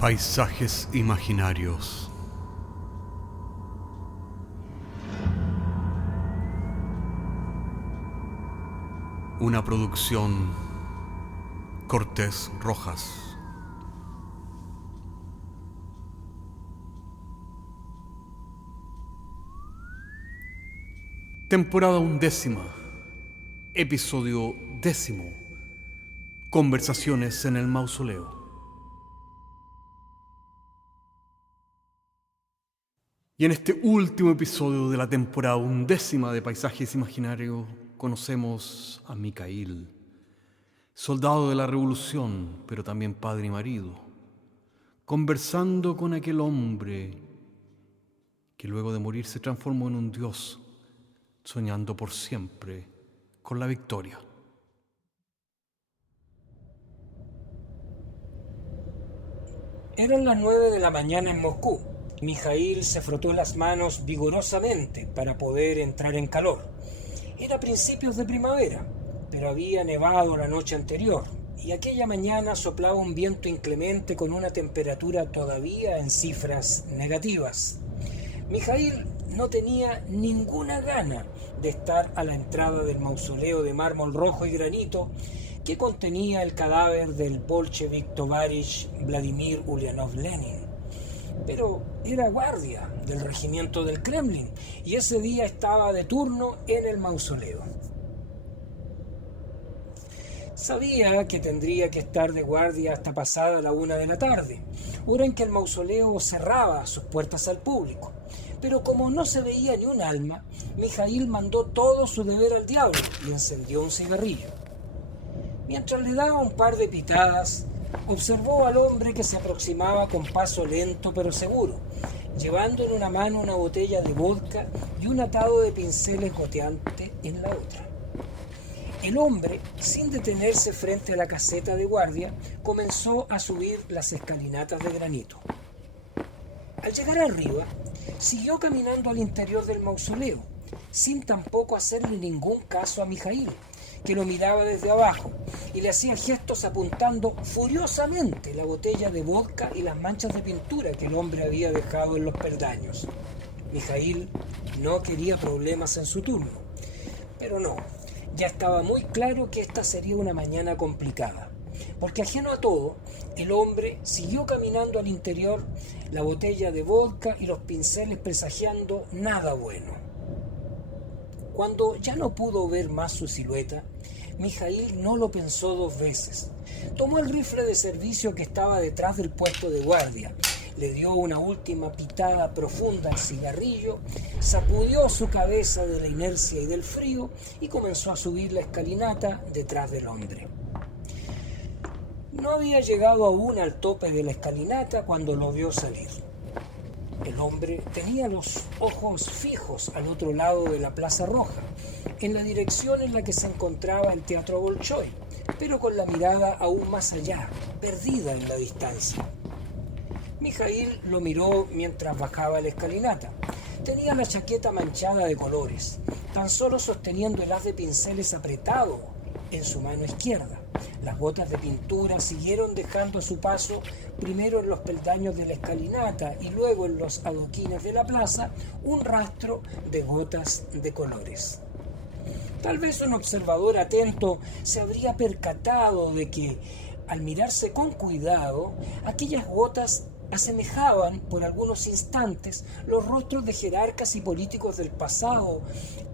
Paisajes imaginarios. Una producción Cortés Rojas. Temporada 11, episodio 10. Conversaciones en el mausoleo. Y en este último episodio de la temporada 11 de Paisajes Imaginarios conocemos a Mikhail, soldado de la revolución, pero también padre y marido, conversando con aquel hombre que luego de morir se transformó en un dios, soñando por siempre con la victoria. Eran las 9 de la mañana en Moscú. Mikhail se frotó las manos vigorosamente para poder entrar en calor. Era principios de primavera, pero había nevado la noche anterior y aquella mañana soplaba un viento inclemente con una temperatura todavía en cifras negativas. Mikhail no tenía ninguna gana de estar a la entrada del mausoleo de mármol rojo y granito que contenía el cadáver del bolchevique Tovarich Vladimir Ulyanov Lenin. Pero era guardia del regimiento del Kremlin y ese día estaba de turno en el mausoleo. Sabía que tendría que estar de guardia hasta pasada la 1 de la tarde, hora en que el mausoleo cerraba sus puertas al público. Pero como no se veía ni un alma, Mikhail mandó todo su deber al diablo y encendió un cigarrillo. Mientras le daba un par de pitadas, observó al hombre que se aproximaba con paso lento pero seguro, llevando en una mano una botella de vodka y un atado de pinceles goteante en la otra. El hombre, sin detenerse frente a la caseta de guardia, comenzó a subir las escalinatas de granito. Al llegar arriba, siguió caminando al interior del mausoleo, sin tampoco hacerle ningún caso a Mikhail, que lo miraba desde abajo y le hacía gestos apuntando furiosamente la botella de vodka y las manchas de pintura que el hombre había dejado en los peldaños. Mikhail no quería problemas en su turno, pero no, ya estaba muy claro que esta sería una mañana complicada, porque ajeno a todo, el hombre siguió caminando al interior, la botella de vodka y los pinceles presagiando nada bueno. Cuando ya no pudo ver más su silueta, Mikhail no lo pensó dos veces. Tomó el rifle de servicio que estaba detrás del puesto de guardia, le dio una última pitada profunda al cigarrillo, sacudió su cabeza de la inercia y del frío y comenzó a subir la escalinata detrás del hombre. No había llegado aún al tope de la escalinata cuando lo vio salir. El hombre tenía los ojos fijos al otro lado de la Plaza Roja, en la dirección en la que se encontraba el Teatro Bolshoi, pero con la mirada aún más allá, perdida en la distancia. Mikhail lo miró mientras bajaba la escalinata. Tenía la chaqueta manchada de colores, tan solo sosteniendo el haz de pinceles apretado en su mano izquierda. Las gotas de pintura siguieron dejando a su paso, primero en los peldaños de la escalinata y luego en los adoquines de la plaza, un rastro de gotas de colores. Tal vez un observador atento se habría percatado de que, al mirarse con cuidado, aquellas gotas asemejaban por algunos instantes los rostros de jerarcas y políticos del pasado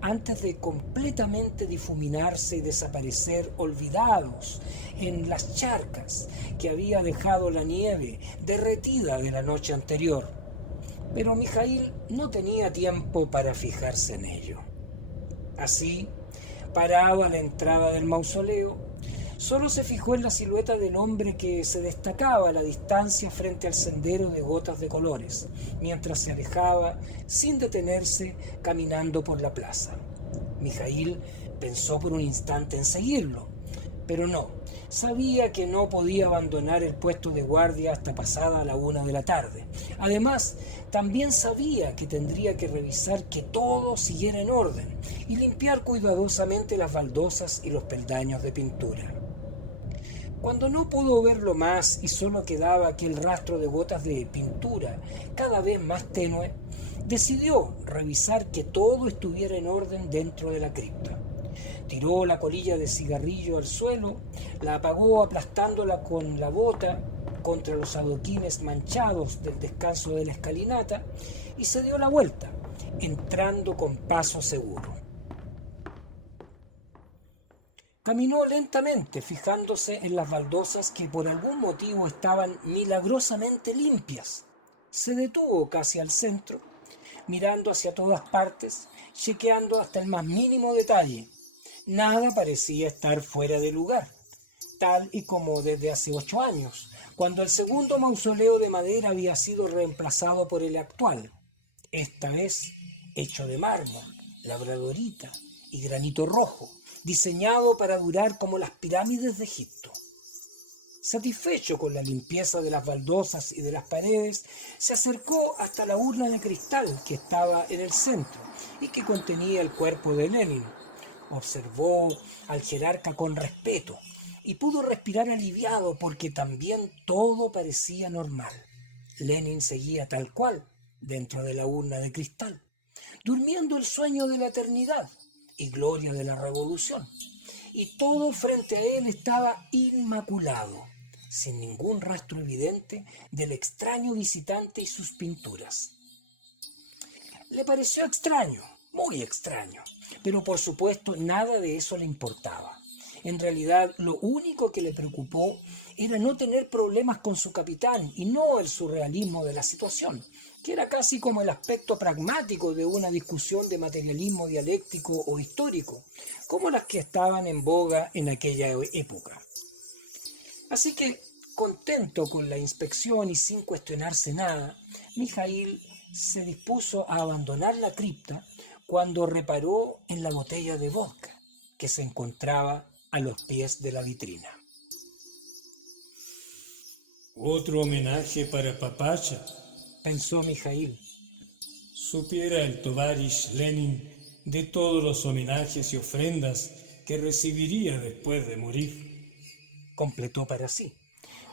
antes de completamente difuminarse y desaparecer olvidados en las charcas que había dejado la nieve derretida de la noche anterior. Pero Mikhail no tenía tiempo para fijarse en ello. Así, parado a la entrada del mausoleo, solo se fijó en la silueta del hombre que se destacaba a la distancia frente al sendero de gotas de colores, mientras se alejaba, sin detenerse, caminando por la plaza. Mikhail pensó por un instante en seguirlo, pero no, sabía que no podía abandonar el puesto de guardia hasta pasada la 1 de la tarde. Además, también sabía que tendría que revisar que todo siguiera en orden y limpiar cuidadosamente las baldosas y los peldaños de pintura. Cuando no pudo verlo más y solo quedaba aquel rastro de gotas de pintura cada vez más tenue, decidió revisar que todo estuviera en orden dentro de la cripta. Tiró la colilla de cigarrillo al suelo, la apagó aplastándola con la bota contra los adoquines manchados del descanso de la escalinata y se dio la vuelta, entrando con paso seguro. Caminó lentamente, fijándose en las baldosas que por algún motivo estaban milagrosamente limpias. Se detuvo casi al centro, mirando hacia todas partes, chequeando hasta el más mínimo detalle. Nada parecía estar fuera de lugar, tal y como desde hace 8 años, cuando el segundo mausoleo de madera había sido reemplazado por el actual, esta vez hecho de mármol, labradorita y granito rojo, diseñado para durar como las pirámides de Egipto. Satisfecho con la limpieza de las baldosas y de las paredes, se acercó hasta la urna de cristal que estaba en el centro y que contenía el cuerpo de Lenin. Observó al jerarca con respeto y pudo respirar aliviado porque también todo parecía normal. Lenin seguía tal cual dentro de la urna de cristal, durmiendo el sueño de la eternidad y gloria de la revolución. Y todo frente a él estaba inmaculado, sin ningún rastro evidente del extraño visitante y sus pinturas. Le pareció extraño, muy extraño, pero por supuesto nada de eso le importaba. En realidad, lo único que le preocupó era no tener problemas con su capitán y no el surrealismo de la situación, que era casi como el aspecto pragmático de una discusión de materialismo dialéctico o histórico, como las que estaban en boga en aquella época. Así que, contento con la inspección y sin cuestionarse nada, Mijaíl se dispuso a abandonar la cripta cuando reparó en la botella de vodka que se encontraba a los pies de la vitrina. Otro homenaje para Papacha, Pensó Mijaíl. supiera el Tovarish Lenin de todos los homenajes y ofrendas que recibiría después de morir. Completó para sí,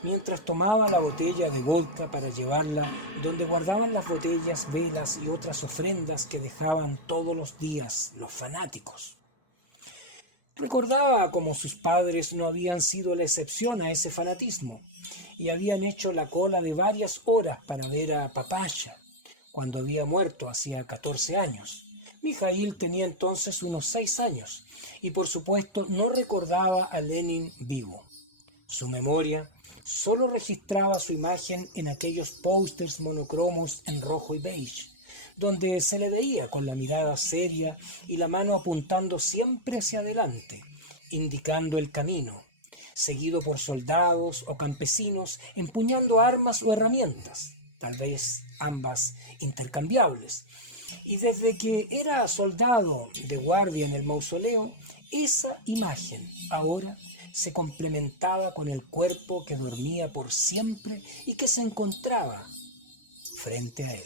mientras tomaba la botella de vodka para llevarla donde guardaban las botellas, velas y otras ofrendas que dejaban todos los días los fanáticos. Recordaba cómo sus padres no habían sido la excepción a ese fanatismo y habían hecho la cola de varias horas para ver a Papacha cuando había muerto hacía 14 años. Mijaíl tenía entonces unos 6 años y por supuesto no recordaba a Lenin vivo. Su memoria solo registraba su imagen en aquellos pósters monocromos en rojo y beige, donde se le veía con la mirada seria y la mano apuntando siempre hacia adelante, indicando el camino, seguido por soldados o campesinos empuñando armas o herramientas, tal vez ambas intercambiables. Y desde que era soldado de guardia en el mausoleo, esa imagen ahora se complementaba con el cuerpo que dormía por siempre y que se encontraba frente a él.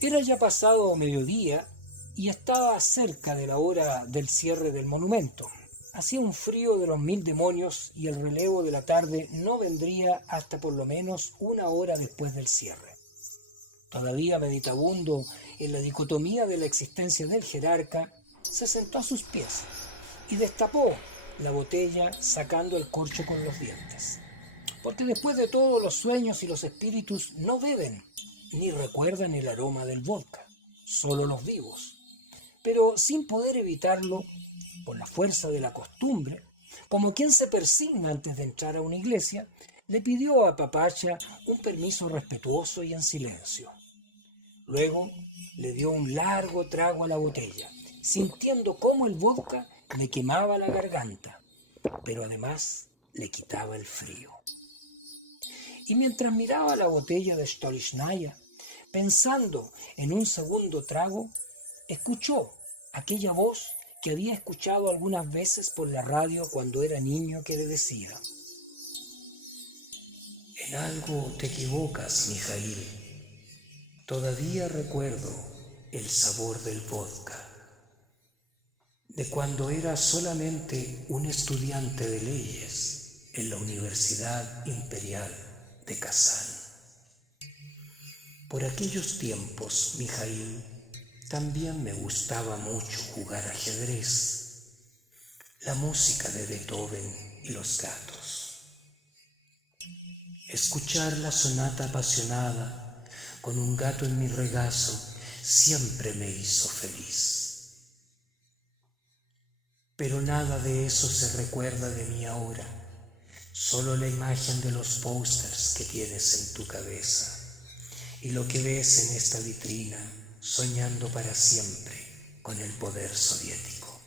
Era ya pasado mediodía y estaba cerca de la hora del cierre del monumento. Hacía un frío de los 1000 demonios y el relevo de la tarde no vendría hasta por lo menos 1 hora después del cierre. Todavía meditabundo en la dicotomía de la existencia del jerarca, se sentó a sus pies y destapó la botella sacando el corcho con los dientes. Porque después de todo los sueños y los espíritus no beben ni recuerdan el aroma del vodka, solo los vivos. Pero sin poder evitarlo, por la fuerza de la costumbre, como quien se persigna antes de entrar a una iglesia, le pidió a Papacha un permiso respetuoso y en silencio. Luego le dio un largo trago a la botella, sintiendo cómo el vodka le quemaba la garganta, pero además le quitaba el frío. Y mientras miraba la botella de Stolichnaya, pensando en un segundo trago, escuchó aquella voz que había escuchado algunas veces por la radio cuando era niño, que le decía: «En algo te equivocas, Mijaíl. Todavía recuerdo el sabor del vodka». de cuando era solamente un estudiante de leyes en la Universidad Imperial de Kazán. Por aquellos tiempos, Mijaíl, también me gustaba mucho jugar ajedrez, la música de Beethoven y los gatos. Escuchar la sonata apasionada con un gato en mi regazo siempre me hizo feliz. Pero nada de eso se recuerda de mí ahora, solo la imagen de los pósters que tienes en tu cabeza y lo que ves en esta vitrina soñando para siempre con el poder soviético.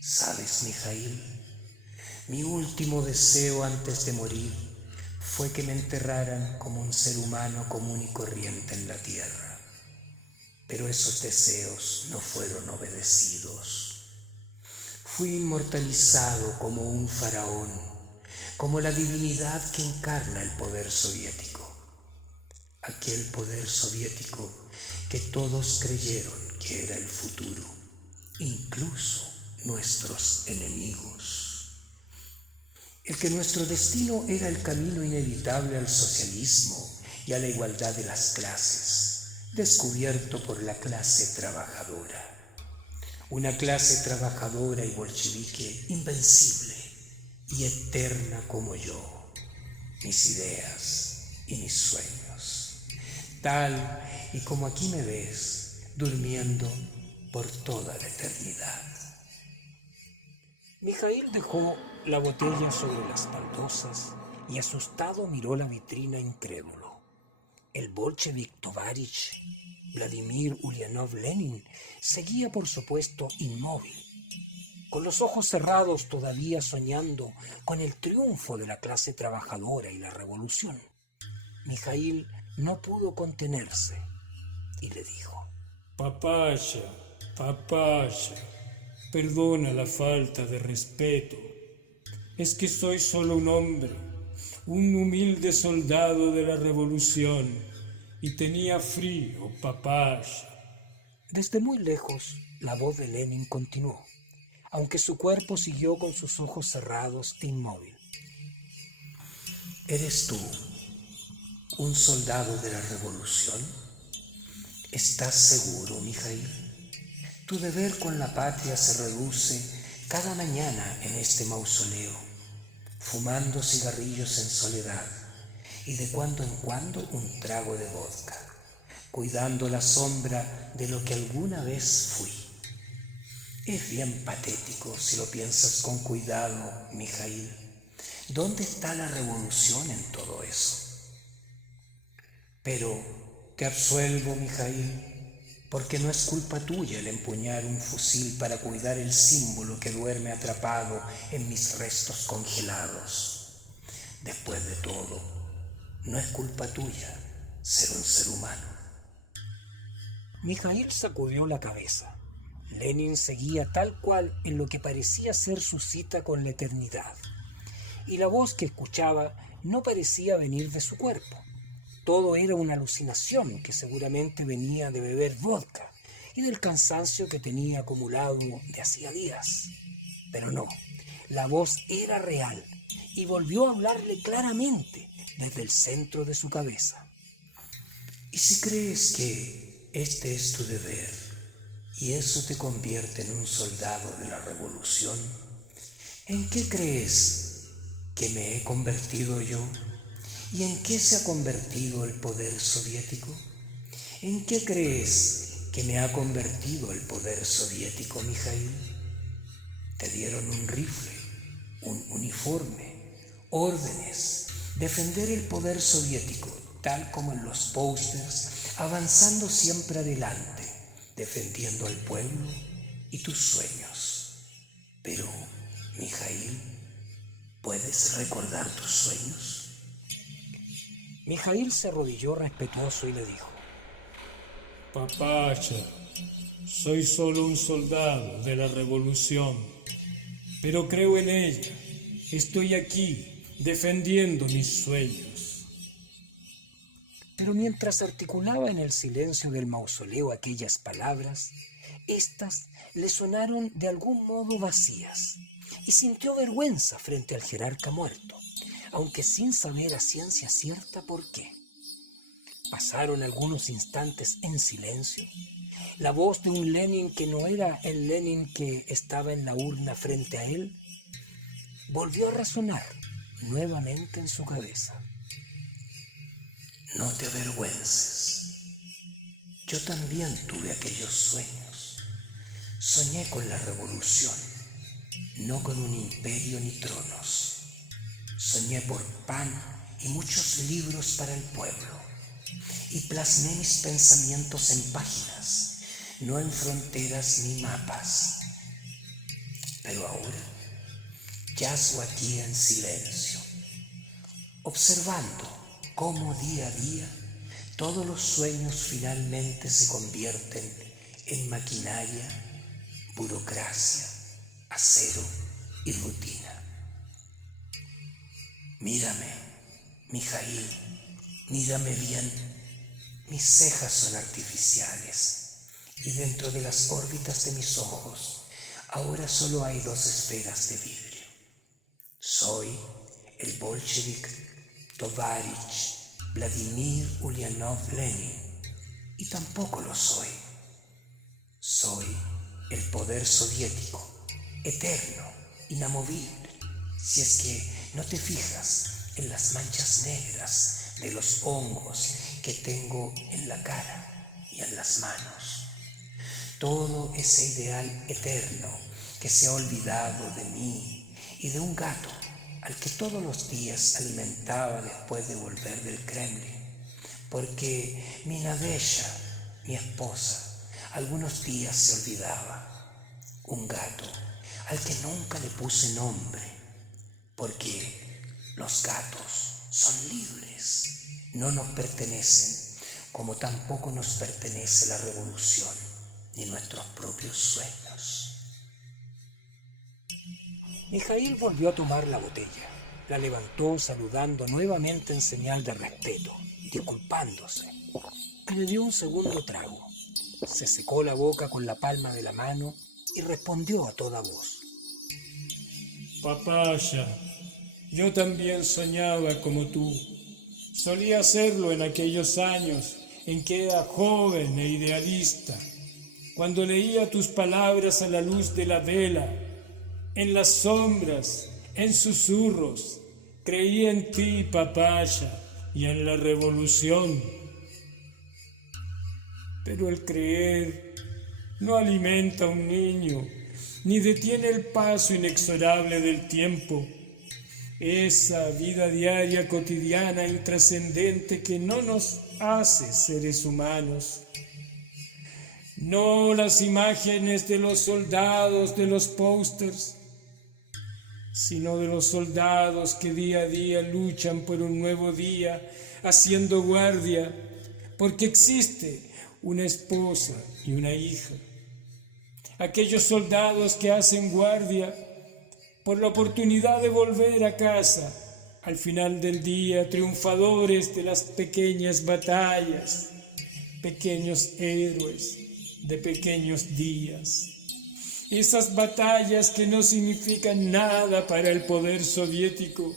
¿Sabes, Mijaíl? Mi último deseo antes de morir fue que me enterraran como un ser humano común y corriente en la tierra. Pero esos deseos no fueron obedecidos. Fui inmortalizado como un faraón, como la divinidad que encarna el poder soviético. Aquel poder soviético que todos creyeron que era el futuro, incluso nuestros enemigos. El que nuestro destino era el camino inevitable al socialismo y a la igualdad de las clases, descubierto por la clase trabajadora. Una clase trabajadora y bolchevique invencible y eterna como yo, mis ideas y mis sueños, tal y como aquí me ves, durmiendo por toda la eternidad. Mijaíl dejó la botella sobre las baldosas y asustado miró la vitrina incrédulo. El bolchevique Tovarich Vladimir Ulyanov Lenin seguía, por supuesto, inmóvil, con los ojos cerrados, todavía soñando con el triunfo de la clase trabajadora y la revolución. Mijaíl no pudo contenerse y le dijo: Papaya, papaya, perdona la falta de respeto. Es que soy solo un hombre, un humilde soldado de la revolución, y tenía frío, papaya. Desde muy lejos, la voz de Lenin continuó, aunque su cuerpo siguió con sus ojos cerrados e inmóvil. ¿Eres tú un soldado de la revolución? ¿Estás seguro, Mijaíl? Tu deber con la patria se reduce cada mañana en este mausoleo, fumando cigarrillos en soledad y de cuando en cuando un trago de vodka, cuidando la sombra de lo que alguna vez fui. Es bien patético si lo piensas con cuidado, Mijaíl. ¿Dónde está la revolución en todo eso? Pero te absuelvo, Mijaíl, porque no es culpa tuya el empuñar un fusil para cuidar el símbolo que duerme atrapado en mis restos congelados. Después de todo, no es culpa tuya ser un ser humano. Mijaíl sacudió la cabeza. Lenin seguía tal cual en lo que parecía ser su cita con la eternidad, y la voz que escuchaba no parecía venir de su cuerpo. Todo era una alucinación que seguramente venía de beber vodka y del cansancio que tenía acumulado de hacía días. Pero no, la voz era real y volvió a hablarle claramente desde el centro de su cabeza. ¿Y si crees que este es tu deber y eso te convierte en un soldado de la revolución, en qué crees que me he convertido yo? ¿Y en qué se ha convertido el poder soviético? ¿En qué crees que me ha convertido el poder soviético, Mijaíl? Te dieron un rifle, un uniforme, órdenes, defender el poder soviético, tal como en los pósters, avanzando siempre adelante, defendiendo al pueblo y tus sueños. Pero, Mijaíl, ¿puedes recordar tus sueños? Mijaíl se arrodilló respetuoso y le dijo: Papaya, soy solo un soldado de la revolución, pero creo en ella. Estoy aquí defendiendo mis sueños. Pero mientras articulaba en el silencio del mausoleo aquellas palabras, Estas le sonaron de algún modo vacías y sintió vergüenza frente al jerarca muerto, aunque sin saber a ciencia cierta por qué. Pasaron algunos instantes en silencio. La voz de un Lenin que no era el Lenin que estaba en la urna frente a él volvió a resonar nuevamente en su cabeza. No te avergüences. Yo también tuve aquellos sueños. Soñé con la revolución, no con un imperio ni tronos. Soñé por pan y muchos libros para el pueblo. Y plasmé mis pensamientos en páginas, no en fronteras ni mapas. Pero ahora yazgo aquí en silencio, observando cómo día a día todos los sueños finalmente se convierten en maquinaria, burocracia, acero y rutina. Mírame, Mijaíl, mírame bien. Mis cejas son artificiales y dentro de las órbitas de mis ojos ahora solo hay 2 esferas de vidrio. Soy el bolchevique Tovarich Vladimir Ulyanov Lenin y tampoco lo soy. Soy el poder soviético, eterno, inamovible, si es que no te fijas en las manchas negras de los hongos que tengo en la cara y en las manos. Todo ese ideal eterno que se ha olvidado de mí y de un gato al que todos los días alimentaba después de volver del Kremlin, porque mi Nadesha, mi esposa, algunos días se olvidaba. Un gato al que nunca le puse nombre, porque los gatos son libres, no nos pertenecen, como tampoco nos pertenece la revolución ni nuestros propios sueños. Mijaíl volvió a tomar la botella. La levantó saludando nuevamente en señal de respeto, disculpándose. Le dio un segundo trago. Se secó la boca con la palma de la mano y respondió a toda voz. Papaya, yo también soñaba como tú. Solía hacerlo en aquellos años en que era joven e idealista, cuando leía tus palabras a la luz de la vela, en las sombras, en susurros. Creí en ti, papaya, y en la revolución. Pero el creer no alimenta a un niño, ni detiene el paso inexorable del tiempo. Esa vida diaria, cotidiana, intrascendente que no nos hace seres humanos. No las imágenes de los soldados, de los pósters, sino de los soldados que día a día luchan por un nuevo día, haciendo guardia, porque existe una esposa y una hija. Aquellos soldados que hacen guardia por la oportunidad de volver a casa al final del día, triunfadores de las pequeñas batallas, pequeños héroes de pequeños días. Esas batallas que no significan nada para el poder soviético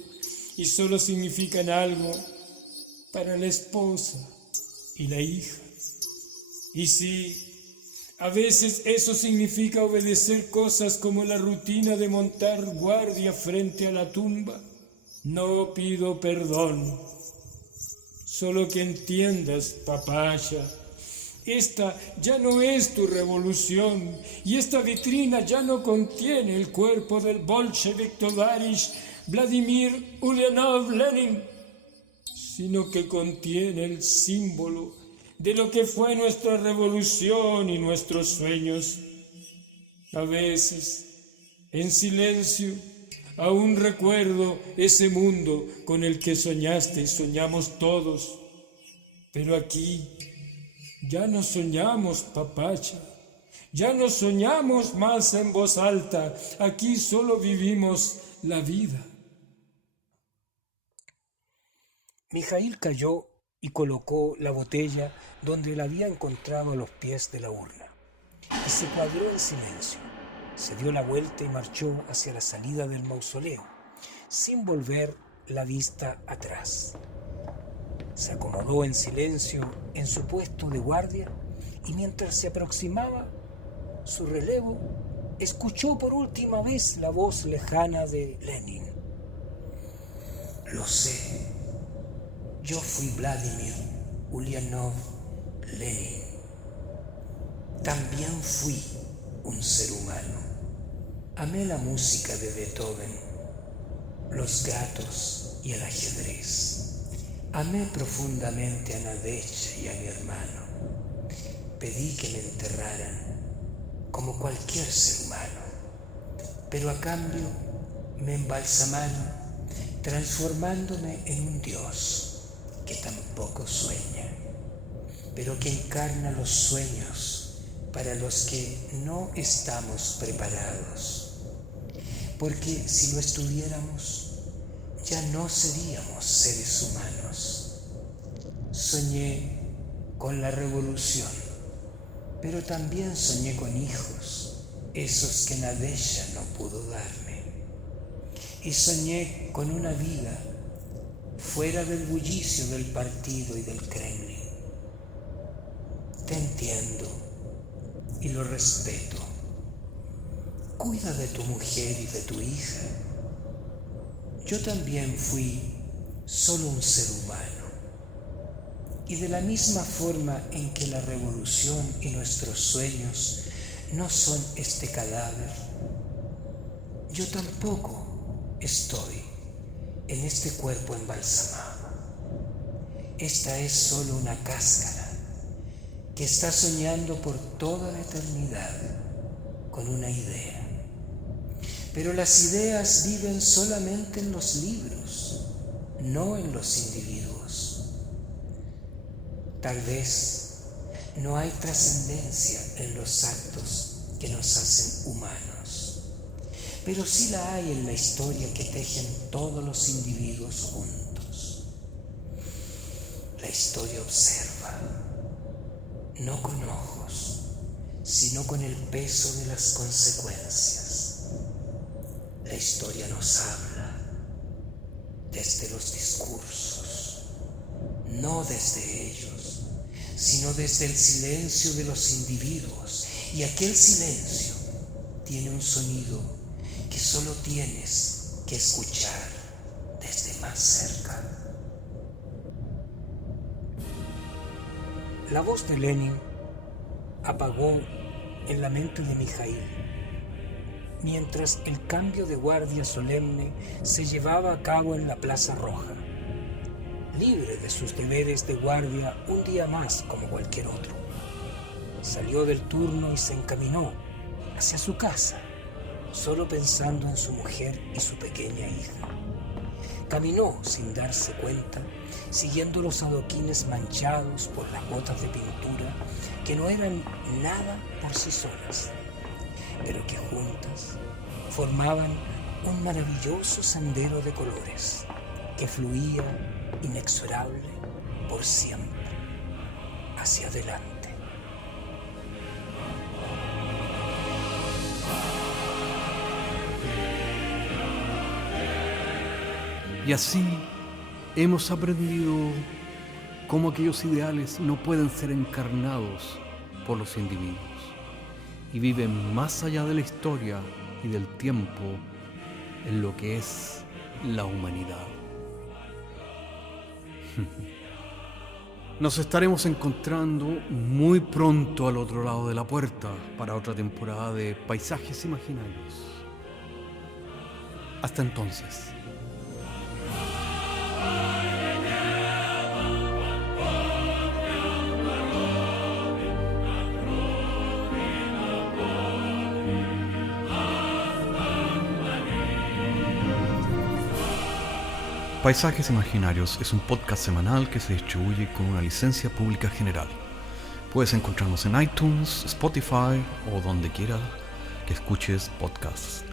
y solo significan algo para la esposa y la hija. Y sí, a veces eso significa obedecer cosas como la rutina de montar guardia frente a la tumba. No pido perdón, solo que entiendas, papaya, esta ya no es tu revolución y esta vitrina ya no contiene el cuerpo del bolchevique Tovarich Vladimir Ulyanov Lenin, sino que contiene el símbolo de lo que fue nuestra revolución y nuestros sueños. A veces, en silencio, aún recuerdo ese mundo con el que soñaste y soñamos todos. Pero aquí ya no soñamos, papaya, ya no soñamos más en voz alta, aquí solo vivimos la vida. Mijaíl cayó y colocó la botella donde la había encontrado a los pies de la urna. y se cuadró en silencio. Se dio la vuelta y marchó hacia la salida del mausoleo, sin volver la vista atrás. Se acomodó en silencio en su puesto de guardia y mientras se aproximaba su relevo, escuchó por última vez la voz lejana de Lenin. Lo sé, yo fui Vladimir Ulyanov Lenin. También fui un ser humano. Amé la música de Beethoven, los gatos y el ajedrez. Amé profundamente a Nadezhda y a mi hermano. Pedí que me enterraran como cualquier ser humano, pero a cambio me embalsamaron transformándome en un dios que tampoco sueña, pero que encarna los sueños para los que no estamos preparados, porque si lo estuviéramos, ya no seríamos seres humanos. Soñé con la revolución, pero también soñé con hijos, esos que Nadezhda no pudo darme. Y soñé con una vida fuera del bullicio del partido y del Kremlin. Te entiendo y lo respeto. Cuida de tu mujer y de tu hija. Yo también fui solo un ser humano. Y de la misma forma en que la revolución y nuestros sueños no son este cadáver, yo tampoco estoy en este cuerpo embalsamado. Esta es solo una cáscara que está soñando por toda la eternidad con una idea. Pero las ideas viven solamente en los libros, no en los individuos. Tal vez no hay trascendencia en los actos que nos hacen humanos, pero sí la hay en la historia que tejen todos los individuos juntos. La historia observa, no con ojos, sino con el peso de las consecuencias. La historia nos habla desde los discursos, no desde ellos, sino desde el silencio de los individuos. Y aquel silencio tiene un sonido que solo tienes que escuchar desde más cerca. La voz de Lenin apagó en la mente de Mijaíl, mientras el cambio de guardia solemne se llevaba a cabo en la Plaza Roja, libre de sus deberes de guardia un día más como cualquier otro. Salió del turno y se encaminó hacia su casa, solo pensando en su mujer y su pequeña hija. Caminó sin darse cuenta, siguiendo los adoquines manchados por las gotas de pintura que no eran nada por sí solas, pero que juntas formaban un maravilloso sendero de colores que fluía inexorable por siempre hacia adelante. Y así hemos aprendido cómo aquellos ideales no pueden ser encarnados por los individuos y viven más allá de la historia y del tiempo en lo que es la humanidad. Nos estaremos encontrando muy pronto al otro lado de la puerta para otra temporada de Paisajes Imaginarios. Hasta entonces. Paisajes Imaginarios es un podcast semanal que se distribuye con una licencia pública general. Puedes encontrarnos en iTunes, Spotify o donde quiera que escuches podcasts.